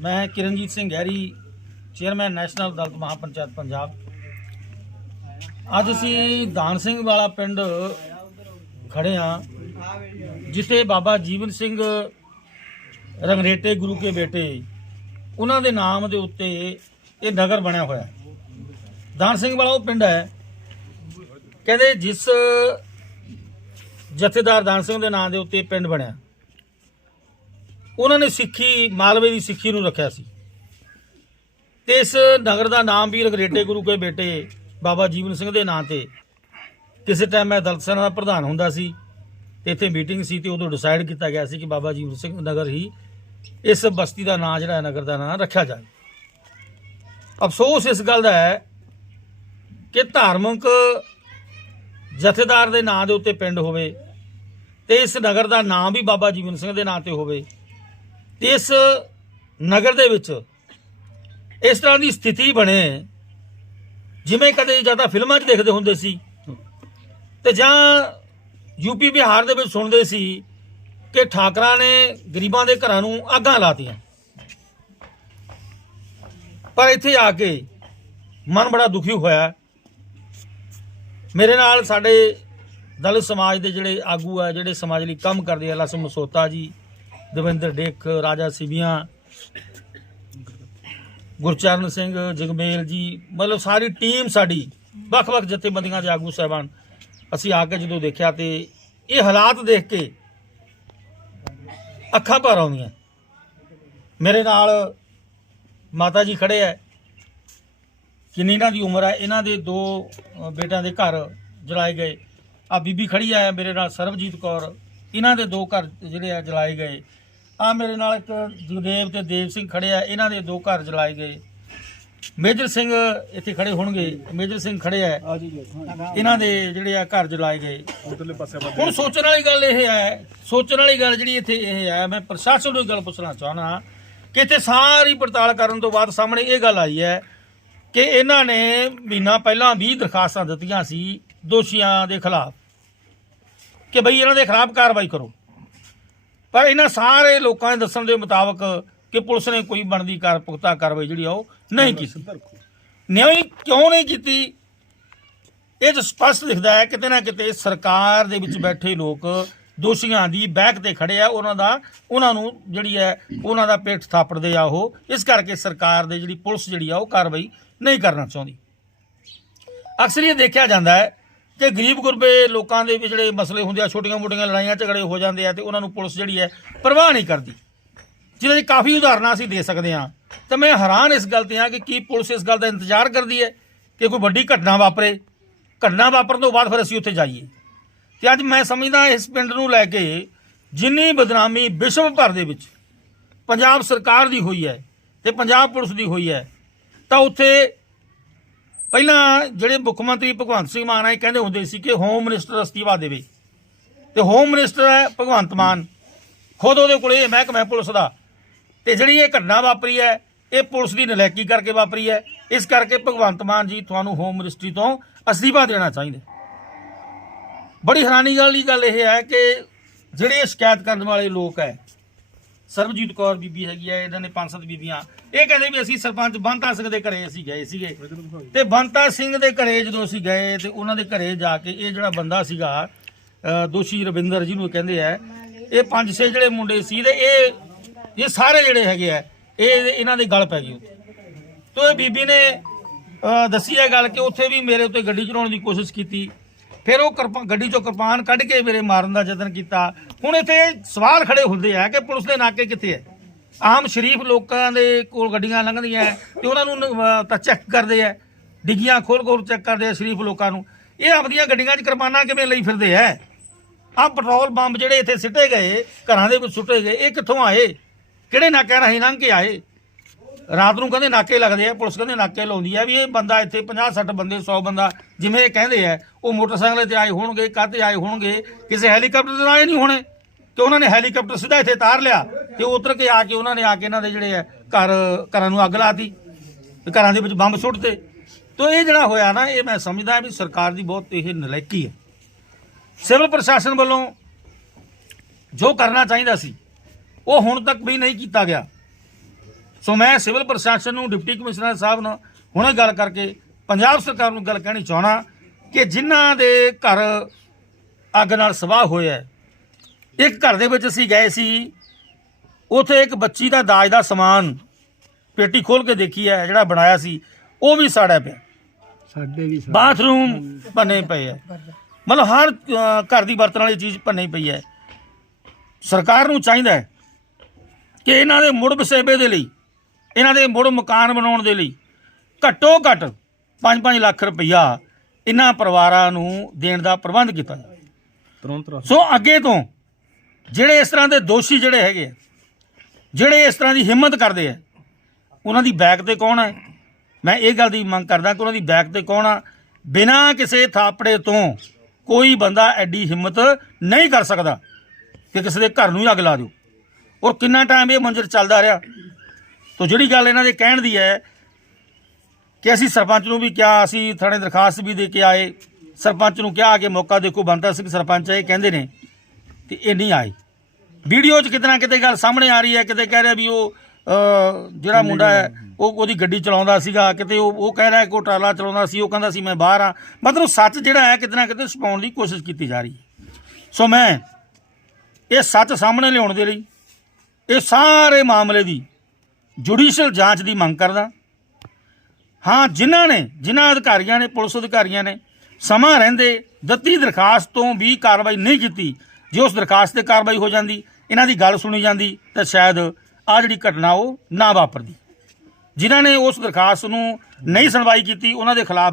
ਮੈਂ Kiranjit Singh Gehri, chairman national ਦਲਤ Mahapanchayat Punjab. ਅੱਜ ਅਸੀਂ ਦਾਨ ਸਿੰਘ ਵਾਲਾ ਪਿੰਡ ਖੜੇ ਆ ਜਿੱਥੇ ਬਾਬਾ ਜੀਵਨ ਸਿੰਘ ਰੰਗਰੇਟੇ ਗੁਰੂ ਕੇ ਬੇਟੇ, ਉਹਨਾਂ ਦੇ ਨਾਮ ਦੇ ਉੱਤੇ ਇਹ ਨਗਰ ਬਣਿਆ ਹੋਇਆ ਦਾਨ ਸਿੰਘ ਵਾਲਾ ਉਹ ਪਿੰਡ ਹੈ, ਕਹਿੰਦੇ ਜਿਸ ਜਥੇਦਾਰ ਦਾਨ ਸਿੰਘ ਦੇ ਨਾਂ ਦੇ ਉੱਤੇ ਪਿੰਡ ਬਣਿਆ। ਉਹਨਾਂ ਨੇ ਸਿੱਖੀ, ਮਾਲਵੇ ਦੀ ਸਿੱਖੀ ਨੂੰ ਰੱਖਿਆ ਸੀ। ਤੇ ਇਸ ਨਗਰ ਦਾ ਨਾਮ ਵੀ ਰਗਰੇਟੇ ਗੁਰੂ ਕੇ ਬੇਟੇ ਬਾਬਾ ਜੀਵਨ ਸਿੰਘ ਦੇ ਨਾਂ ਤੇ। ਕਿਸੇ ਟਾਈਮ ਮੈਂ ਦਲਤ ਸੈਨਾ ਦਾ ਪ੍ਰਧਾਨ ਹੁੰਦਾ ਸੀ, ਤੇ ਇੱਥੇ ਮੀਟਿੰਗ ਸੀ ਤੇ ਉਦੋਂ ਡਿਸਾਈਡ ਕੀਤਾ ਗਿਆ ਸੀ ਕਿ ਬਾਬਾ ਜੀਵਨ ਸਿੰਘ ਨਗਰ ਹੀ ਇਸ ਬਸਤੀ ਦਾ ਨਾਂ, ਜਿਹੜਾ ਨਗਰ ਦਾ ਨਾਂ, ਰੱਖਿਆ ਜਾਵੇ। ਅਫਸੋਸ ਇਸ ਗੱਲ ਦਾ ਹੈ ਕਿ ਧਾਰਮਿਕ ਜਥੇਦਾਰ ਦੇ ਨਾਂ ਦੇ ਉੱਤੇ ਪਿੰਡ ਹੋਵੇ ਤੇ ਇਸ ਨਗਰ ਦਾ ਨਾਮ ਵੀ ਬਾਬਾ ਜੀਵਨ ਸਿੰਘ ਦੇ ਨਾਂ ਤੇ ਹੋਵੇ ਤੇ ਇਸ ਨਗਰ ਦੇ ਵਿੱਚ ਇਸ ਤਰ੍ਹਾਂ ਦੀ ਸਥਿਤੀ ਬਣੇ ਜਿਵੇਂ ਕਦੇ ਜ਼ਿਆਦਾ ਫਿਲਮਾਂ 'ਚ ਦੇਖਦੇ ਹੁੰਦੇ ਸੀ। ਤੇ ਜਾਂ ਯੂਪੀ ਬਿਹਾਰ ਦੇ ਵਿੱਚ ਸੁਣਦੇ ਸੀ ਕਿ ਠਾਕਰਾ ਨੇ ਗਰੀਬਾਂ ਦੇ ਘਰਾਂ ਨੂੰ ਅੱਗਾਂ ਲਾਤੀਆਂ। ਪਰ ਇੱਥੇ ਆ ਕੇ ਮਨ ਬੜਾ ਦੁਖੀ ਹੋਇਆ। ਮੇਰੇ ਨਾਲ ਸਾਡੇ ਦਲਿਤ ਸਮਾਜ ਦੇ ਜਿਹੜੇ ਆਗੂ ਆ, ਜਿਹੜੇ ਸਮਾਜ ਲਈ ਕੰਮ ਕਰਦੇ ਆ, ਲਸਮ ਮਸੋਤਾ ਜੀ ਦਵਿੰਦਰ ਡੇਕ, ਰਾਜਾ ਸਿਵੀਆਂ ਗੁਰਚਰਨ ਸਿੰਘ, ਜਗਮੇਲ ਜੀ, ਮਤਲਬ ਸਾਰੀ ਟੀਮ ਸਾਡੀ, ਵੱਖ-ਵੱਖ ਜਥੇਬੰਦੀਆਂ ਦੇ ਆਗੂ ਸਾਹਿਬਾਨ, ਅਸੀਂ ਆ ਕੇ ਜਦੋਂ ਦੇਖਿਆ ਤੇ ਇਹ ਹਾਲਾਤ ਦੇਖ ਕੇ ਅੱਖਾਂ ਭਰ ਆਉਂਦੀਆਂ। ਮੇਰੇ ਨਾਲ ਮਾਤਾ ਜੀ ਖੜੇ ਐ ਕਿੰਨੀ ਇਹਨਾਂ ਦੀ ਉਮਰ ਹੈ ਇਹਨਾਂ ਦੇ ਦੋ ਬੇਟਿਆਂ ਦੇ ਘਰ ਜਲਾਏ ਗਏ। ਆ ਬੀਬੀ ਖੜੀ ਆ, ਮੇਰੇ ਨਾਲ ਸਰਬਜੀਤ ਕੌਰ। ਇਹਨਾਂ ਦੇ ਦੋ ਘਰ ਜਿਹੜੇ ਆ ਜਲਾਏ ਗਏ। ਆ ਮੇਰੇ ਨਾਲ ਇੱਕ ਜਗਦੇਵ ਤੇ ਦੇਵ ਸਿੰਘ ਖੜੇ ਆ ਇਹਨਾਂ ਦੇ ਦੋ ਘਰ ਜਲਾਏ ਗਏ। ਮੇਜਰ ਸਿੰਘ ਇੱਥੇ ਖੜੇ ਹੋਣਗੇ ਮੇਜਰ ਸਿੰਘ ਖੜੇ ਆ। ਇਹਨਾਂ ਦੇ ਜਿਹੜੇ ਆ ਘਰ ਜਲਾਏ ਗਏ। ਉਧਰਲੇ ਪਾਸੇ ਹੁਣ ਸੋਚਣ ਵਾਲੀ ਗੱਲ ਇਹ ਹੈ ਸੋਚਣ ਵਾਲੀ ਗੱਲ ਜਿਹੜੀ ਇੱਥੇ ਇਹ ਹੈ ਮੈਂ ਪ੍ਰਸ਼ਾਸਨ ਨੂੰ ਗੱਲ ਪੁੱਛਣਾ ਚਾਹਣਾ ਕਿ ਇੱਥੇ ਸਾਰੀ ਪੜਤਾਲ ਕਰਨ ਤੋਂ ਬਾਅਦ ਸਾਹਮਣੇ ਇਹ ਗੱਲ ਆਈ ਹੈ ਕਿ ਇਹਨਾਂ ਨੇ ਮਹੀਨਾ ਪਹਿਲਾਂ 20 ਦਰਖਾਸਤਾਂ ਦਿੱਤੀਆਂ ਸੀ ਦੋਸ਼ੀਆਂ ਦੇ ਖਿਲਾਫ ਕਿ ਬਈ ਇਹਨਾਂ ਦੇ ਖਿਲਾਫ ਕਾਰਵਾਈ ਕਰੋ। ਪਰ ਇਹਨਾਂ ਸਾਰੇ ਲੋਕਾਂ ਦੇ ਦੱਸਣ ਦੇ ਮੁਤਾਬਕ ਕਿ ਪੁਲਿਸ ਨੇ ਕੋਈ ਬਣਦੀ ਕਾਰ ਪੁਖਤਾ ਕਾਰਵਾਈ ਜਿਹੜੀ ਆ ਉਹ ਨਹੀਂ ਕੀਤੀ। ਨਹੀਂ ਕਿਉਂ ਨਹੀਂ ਕੀਤੀ? ਇਹ ਤਾਂ ਸਪਸ਼ਟ ਦਿਖਦਾ ਹੈ ਕਿਤੇ ਨਾ ਕਿਤੇ ਸਰਕਾਰ ਦੇ ਵਿੱਚ ਬੈਠੇ ਲੋਕ ਦੋਸ਼ੀਆਂ ਦੀ ਬੈਕ ਤੇ ਖੜੇ ਆ ਉਹਨਾਂ ਦਾ ਉਹਨਾਂ ਨੂੰ ਜਿਹੜੀ ਹੈ ਉਹਨਾਂ ਦਾ ਪੇਟ ਥਾਪੜਦੇ ਆ ਉਹ। ਇਸ ਕਰਕੇ ਸਰਕਾਰ ਦੇ ਜਿਹੜੀ ਪੁਲਿਸ ਜਿਹੜੀ ਆ ਉਹ ਕਾਰਵਾਈ ਨਹੀਂ ਕਰਨਾ ਚਾਹੁੰਦੀ। ਅਕਸਰ ਇਹ ਦੇਖਿਆ ਜਾਂਦਾ ਹੈ ਕਿ ਗਰੀਬ ਗੁਰਬੇ ਲੋਕਾਂ ਦੇ ਵੀ ਜਿਹੜੇ ਮਸਲੇ ਹੁੰਦੇ ਆ ਛੋਟੀਆਂ-ਮੋਟੀਆਂ ਲੜਾਈਆਂ ਝਗੜੇ ਹੋ ਜਾਂਦੇ ਆ ਤੇ ਉਹਨਾਂ ਨੂੰ ਪੁਲਿਸ ਜਿਹੜੀ ਹੈ ਪਰਵਾਹ ਨਹੀਂ ਕਰਦੀ। ਜਿਹਦੇ ਦੀ ਕਾਫੀ ਉਦਾਹਰਨਾਂ ਅਸੀਂ ਦੇ ਸਕਦੇ ਹਾਂ। ਤਾਂ ਮੈਂ ਹੈਰਾਨ ਇਸ ਗੱਲ ਤੇ ਹਾਂ ਕਿ ਕੀ ਪੁਲਿਸ ਇਸ ਗੱਲ ਦਾ ਇੰਤਜ਼ਾਰ ਕਰਦੀ ਹੈ ਕਿ ਕੋਈ ਵੱਡੀ ਘਟਨਾ ਵਾਪਰੇ। ਘਟਨਾ ਵਾਪਰਨ ਤੋਂ ਬਾਅਦ ਫਿਰ ਅਸੀਂ ਉੱਥੇ ਜਾਈਏ। ਤੇ ਅੱਜ ਮੈਂ ਸਮਝਦਾ ਇਸ ਪਿੰਡ ਨੂੰ ਲੈ ਕੇ ਜਿੰਨੀ ਬਦਨਾਮੀ ਵਿਸ਼ਵ ਭਰ ਦੇ ਵਿੱਚ ਪੰਜਾਬ ਸਰਕਾਰ ਦੀ ਹੋਈ ਹੈ ਤੇ ਪੰਜਾਬ ਪੁਲਿਸ ਦੀ ਹੋਈ ਹੈ, ਤਾਂ ਉੱਥੇ ਪਹਿਲਾਂ ਜਿਹੜੇ ਮੁੱਖ ਮੰਤਰੀ ਭਗਵੰਤ ਸਿੰਘ ਮਾਨ ਆਏ, ਕਹਿੰਦੇ ਹੁੰਦੇ ਸੀ ਕਿ ਹੋਮ ਮਿਨਿਸਟਰ ਅਸਤੀਫਾ ਦੇਵੇ ਤੇ ਹੋਮ ਮਿਨਿਸਟਰ ਹੈ ਭਗਵੰਤ ਮਾਨ। ਖੁਦ ਉਹਦੇ ਕੋਲ ਇਹ ਮਹਿਕਮਾ ਹੈ ਪੁਲਿਸ ਦਾ। ਤੇ ਜਿਹੜੀ ਇਹ ਘਟਨਾ ਵਾਪਰੀ ਹੈ, ਇਹ ਪੁਲਿਸ ਦੀ ਨਲੈਕੀ ਕਰਕੇ ਵਾਪਰੀ ਹੈ। ਇਸ ਕਰਕੇ ਭਗਵੰਤ ਮਾਨ ਜੀ ਤੁਹਾਨੂੰ ਹੋਮ ਮਿਨਿਸਟਰੀ ਤੋਂ ਅਸਤੀਫਾ ਦੇਣਾ ਚਾਹੀਦਾ ਬੜੀ ਹੈਰਾਨੀ ਵਾਲੀ ਗੱਲ ਇਹ ਹੈ ਕਿ ਜਿਹੜੇ ਸ਼ਿਕਾਇਤ ਕਰਨ ਵਾਲੇ ਲੋਕ ਹੈ ਸਰਬਜੀਤ ਕੌਰ ਬੀਬੀ ਹੈਗੀ ਹੈ ਇਹਨਾਂ ਨੇ ਪੰਜ ਸੱਤ ਬੀਬੀਆਂ। ਇਹ ਕਹਿੰਦੇ ਵੀ ਅਸੀਂ ਸਰਪੰਚ ਬੰਤਾ ਸਿੰਘ ਦੇ ਘਰੇ ਅਸੀਂ ਗਏ ਸੀਗੇ। ਤੇ ਬੰਤਾ ਸਿੰਘ ਦੇ ਘਰੇ ਜਦੋਂ ਅਸੀਂ ਗਏ ਤੇ ਉਹਨਾਂ ਦੇ ਘਰੇ ਜਾ ਕੇ ਇਹ ਜਿਹੜਾ ਬੰਦਾ ਸੀਗਾ ਦੋਸ਼ੀ ਰਵਿੰਦਰ ਜੀ ਜਿਹਨੂੰ ਕਹਿੰਦੇ ਆ, ਇਹ ਪੰਜ ਛੇ ਜਿਹੜੇ ਮੁੰਡੇ ਸੀ ਤੇ ਇਹ ਇਹ ਸਾਰੇ ਜਿਹੜੇ ਹੈਗੇ ਆ, ਇਹ ਇਹਨਾਂ ਦੇ ਗਲ ਪੈ ਗਏ ਉੱਥੇ। ਤੋ ਇਹ ਬੀਬੀ ਨੇ ਦੱਸੀ ਇਹ ਗੱਲ ਕਿ ਉੱਥੇ ਵੀ ਮੇਰੇ ਉੱਤੇ ਗੱਡੀ ਚਲਾਉਣ ਦੀ ਕੋਸ਼ਿਸ਼ ਕੀਤੀ। ਫਿਰ ਉਹ ਕਿਰਪਾ ਗੱਡੀ ਚੋਂ ਕਿਰਪਾਨ ਕੱਢ ਕੇ ਮੇਰੇ ਮਾਰਨ ਦਾ ਯਤਨ ਕੀਤਾ। ਹੁਣ ਇੱਥੇ ਸਵਾਲ ਖੜੇ ਹੁੰਦੇ ਆ ਕਿ ਪੁਲਿਸ ਦੇ ਨਾਕੇ ਕਿੱਥੇ ਹੈ ਆਮ ਸ਼ਰੀਫ ਲੋਕਾਂ ਦੇ ਕੋਲ ਗੱਡੀਆਂ ਲੰਘਦੀਆਂ ਹੈ ਤੇ ਉਹਨਾਂ ਨੂੰ ਤਾਂ ਚੈੱਕ ਕਰਦੇ ਆ। ਡਿੱਗੀਆਂ ਖੋਲ ਖੋਲ ਚੈੱਕ ਕਰਦੇ ਆ ਸ਼ਰੀਫ ਲੋਕਾਂ ਨੂੰ। ਇਹ ਆਪਦੀਆਂ ਗੱਡੀਆਂ 'ਚ ਕਿਰਪਾਨਾਂ ਕਿਵੇਂ ਲਈ ਫਿਰਦੇ ਆ? ਆ ਪੈਟਰੋਲ ਬੰਬ ਜਿਹੜੇ ਇੱਥੇ ਸਿੱਟੇ ਗਏ, ਘਰਾਂ ਦੇ ਵਿੱਚ ਸੁੱਟੇ ਗਏ, ਇਹ ਕਿੱਥੋਂ ਆਏ? ਕਿਹੜੇ ਨਾਕਿਆਂ ਰਾਹੀਂ ਲੰਘ ਕੇ ਆਏ? ਰਾਤ ਨੂੰ ਕਹਿੰਦੇ ਨਾਕੇ ਲੱਗਦੇ ਆ, ਪੁਲਿਸ ਕਹਿੰਦੇ ਨਾਕੇ ਲਾਉਂਦੀ ਆ ਵੀ ਇਹ ਬੰਦਾ ਇੱਥੇ 50 60 ਬੰਦੇ 100 ਬੰਦਾ ਜਿਵੇਂ ਇਹ ਕਹਿੰਦੇ ਆ, ਉਹ ਮੋਟਰਸਾਈਕਲ ਤੇ ਆਏ ਹੋਣਗੇ, ਕਾਹਤੇ ਆਏ ਹੋਣਗੇ, ਕਿਸੇ ਹੈਲੀਕਾਪਟਰ ਤੇ ਆਏ ਨਹੀਂ ਹੋਣੇ। ਤੇ ਉਹਨਾਂ ਨੇ ਹੈਲੀਕਾਪਟਰ ਸਿੱਧਾ ਇੱਥੇ ਤਾਰ ਲਿਆ ਤੇ ਉਤਰ ਕੇ ਆ ਕੇ ਉਹਨਾਂ ਨੇ ਆ ਕੇ ਇਹਨਾਂ ਦੇ ਜਿਹੜੇ ਆ ਘਰ, ਘਰਾਂ ਨੂੰ ਅੱਗ ਲਾਤੀ ਤੇ ਘਰਾਂ ਦੇ ਵਿੱਚ ਬੰਬ ਸੁੱਟਤੇ। ਤੋ ਇਹ ਜਿਹੜਾ ਹੋਇਆ ਨਾ, ਇਹ ਮੈਂ ਸਮਝਦਾ ਵੀ ਸਰਕਾਰ ਦੀ ਬਹੁਤ ਇਹ ਨਲਾਇਕੀ ਹੈ। ਸਿਵਲ ਪ੍ਰਸ਼ਾਸਨ ਵੱਲੋਂ ਜੋ ਕਰਨਾ ਚਾਹੀਦਾ ਸੀ, ਉਹ ਹੁਣ ਤੱਕ ਵੀ ਨਹੀਂ ਕੀਤਾ ਗਿਆ। ਸੋ ਮੈਂ ਸਿਵਲ ਪ੍ਰਸ਼ਾਸਨ ਨੂੰ ਡਿਪਟੀ ਕਮਿਸ਼ਨਰ ਸਾਹਿਬ ਨਾਲ ਹੁਣੇ ਗੱਲ ਕਰਕੇ ਪੰਜਾਬ ਸਰਕਾਰ ਨੂੰ ਗੱਲ ਕਹਿਣੀ ਚਾਹਣਾ ਕਿ ਜਿਨ੍ਹਾਂ ਦੇ ਘਰ ਅੱਗ ਨਾਲ ਸਵਾਹ ਹੋਇਆ ਇੱਕ ਘਰ ਦੇ ਵਿੱਚ ਅਸੀਂ ਗਏ ਸੀ ਉਥੇ ਇੱਕ ਬੱਚੀ ਦਾ ਦਾਜ ਦਾ ਸਮਾਨ ਪੇਟੀ ਖੋਲ ਕੇ ਦੇਖੀ ਹੈ ਜਿਹੜਾ ਬਣਾਇਆ ਸੀ ਉਹ ਵੀ ਸਾੜਿਆ ਪਿਆ। ਸਾਡੇ ਵੀ ਬਾਥਰੂਮ ਭੰਨੇ ਪਏ ਹੈ। ਮਤਲਬ ਹਰ ਘਰ ਦੀ ਵਰਤਣ ਵਾਲੀ ਚੀਜ਼ ਭੰਨੀ ਪਈ ਹੈ। ਸਰਕਾਰ ਨੂੰ ਚਾਹੀਦਾ ਹੈ ਕਿ ਇਹਨਾਂ ਦੇ ਮੁੜ ਵਸੇਬੇ ਦੇ ਲਈ ਇਹਨਾਂ ਦੇ ਮੁੜ ਮਕਾਨ ਬਣਾਉਣ ਦੇ ਲਈ ਘੱਟੋ ਘੱਟ 5-5 ਲੱਖ ਰੁਪਈਆ ਇਹਨਾਂ ਪਰਿਵਾਰਾਂ ਨੂੰ ਦੇਣ ਦਾ ਪ੍ਰਬੰਧ ਕੀਤਾ ਜਾਵੇ। ਤੁਰੰਤ ਸੋ ਅੱਗੇ ਤੋਂ ਜਿਹੜੇ ਇਸ ਤਰ੍ਹਾਂ ਦੇ ਦੋਸ਼ੀ ਜਿਹੜੇ ਹੈਗੇ ਆ, ਜਿਹੜੇ ਇਸ ਤਰ੍ਹਾਂ ਦੀ ਹਿੰਮਤ ਕਰਦੇ ਆ ਉਹਨਾਂ ਦੀ ਬੈਕ ਤੇ ਕੌਣ ਹੈ ਮੈਂ ਇਹ ਗੱਲ ਦੀ ਮੰਗ ਕਰਦਾ ਕਿ ਉਹਨਾਂ ਦੀ ਬੈਕ ਤੇ ਕੌਣ ਆ? ਬਿਨਾਂ ਕਿਸੇ ਥਾਪੜੇ ਤੋਂ ਕੋਈ ਬੰਦਾ ਐਡੀ ਹਿੰਮਤ ਨਹੀਂ ਕਰ ਸਕਦਾ ਕਿ ਕਿਸੇ ਦੇ ਘਰ ਨੂੰ ਹੀ ਅੱਗ ਲਾ ਦਿਓ। ਔਰ ਕਿੰਨਾ ਟਾਈਮ ਇਹ ਮੰਜ਼ਰ ਚੱਲਦਾ ਰਿਹਾ? ਤੋ ਜਿਹੜੀ ਗੱਲ ਇਹਨਾਂ ਦੇ ਕਹਿਣ ਦੀ ਹੈ ਕਿ ਅਸੀਂ ਸਰਪੰਚ ਨੂੰ ਵੀ ਕਿਹਾ, ਅਸੀਂ ਥਾਣੇ ਦਰਖਾਸਤ ਵੀ ਦੇ ਕੇ ਆਏ। ਸਰਪੰਚ ਨੂੰ ਕਿਹਾ ਕਿ ਮੌਕਾ ਦੇਖੋ, ਬੰਦਾ ਸਿੰਘ ਸਰਪੰਚ ਇਹ ਕਹਿੰਦੇ ਨੇ, ਤੇ ਇਹ ਨਹੀਂ ਆਏ। ਵੀਡੀਓ 'ਚ ਕਿਤੇ ਨਾ ਕਿਤੇ ਗੱਲ ਸਾਹਮਣੇ ਆ ਰਹੀ ਹੈ, ਕਿਤੇ ਕਹਿ ਰਿਹਾ ਵੀ ਉਹ ਜਿਹੜਾ ਮੁੰਡਾ ਹੈ, ਉਹ ਉਹਦੀ ਗੱਡੀ ਚਲਾਉਂਦਾ ਸੀਗਾ, ਕਿਤੇ ਉਹ ਉਹ ਕਹਿ ਰਿਹਾ ਕਿ ਉਹ ਟਰਾਲਾ ਚਲਾਉਂਦਾ ਸੀ, ਉਹ ਕਹਿੰਦਾ ਸੀ, ਮੈਂ ਬਾਹਰ ਆ ਮਤਲਬ ਸੱਚ ਜਿਹੜਾ ਹੈ ਕਿਤੇ ਨਾ ਕਿਤੇ ਛੁਪਾਉਣ ਦੀ ਕੋਸ਼ਿਸ਼ ਕੀਤੀ ਜਾ ਰਹੀ ਹੈ। ਸੋ ਮੈਂ ਇਹ ਸੱਚ ਸਾਹਮਣੇ ਲਿਆਉਣ ਦੇ ਲਈ, ਇਹ ਸਾਰੇ ਮਾਮਲੇ ਦੀ ਜੁਡੀਸ਼ੀਅਲ ਜਾਂਚ ਦੀ ਮੰਗ ਕਰਦਾ। ਹਾਂ, ਜਿਨ੍ਹਾਂ ਨੇ, ਜਿਨ੍ਹਾਂ ਅਧਿਕਾਰੀਆਂ ਨੇ, ਪੁਲਿਸ ਅਧਿਕਾਰੀਆਂ ਨੇ ਸਮਾਂ ਰਹਿੰਦੇ ਦਿੱਤੀ ਦਰਖਾਸਤ ਤੋਂ ਵੀ ਕਾਰਵਾਈ ਨਹੀਂ ਕੀਤੀ, ਜੇ ਉਸ ਦਰਖਾਸਤ ਤੇ ਕਾਰਵਾਈ ਹੋ ਜਾਂਦੀ, ਇਹਨਾਂ ਦੀ ਗੱਲ ਸੁਣੀ ਜਾਂਦੀ, ਤਾਂ ਸ਼ਾਇਦ ਆ ਜਿਹੜੀ ਘਟਨਾ ਉਹ ਨਾ ਵਾਪਰਦੀ। ਜਿਨ੍ਹਾਂ ਨੇ ਉਸ ਦਰਖਾਸਤ ਨੂੰ ਨਹੀਂ ਸੁਣਵਾਈ ਕੀਤੀ, ਉਹਨਾਂ ਦੇ ਖਿਲਾਫ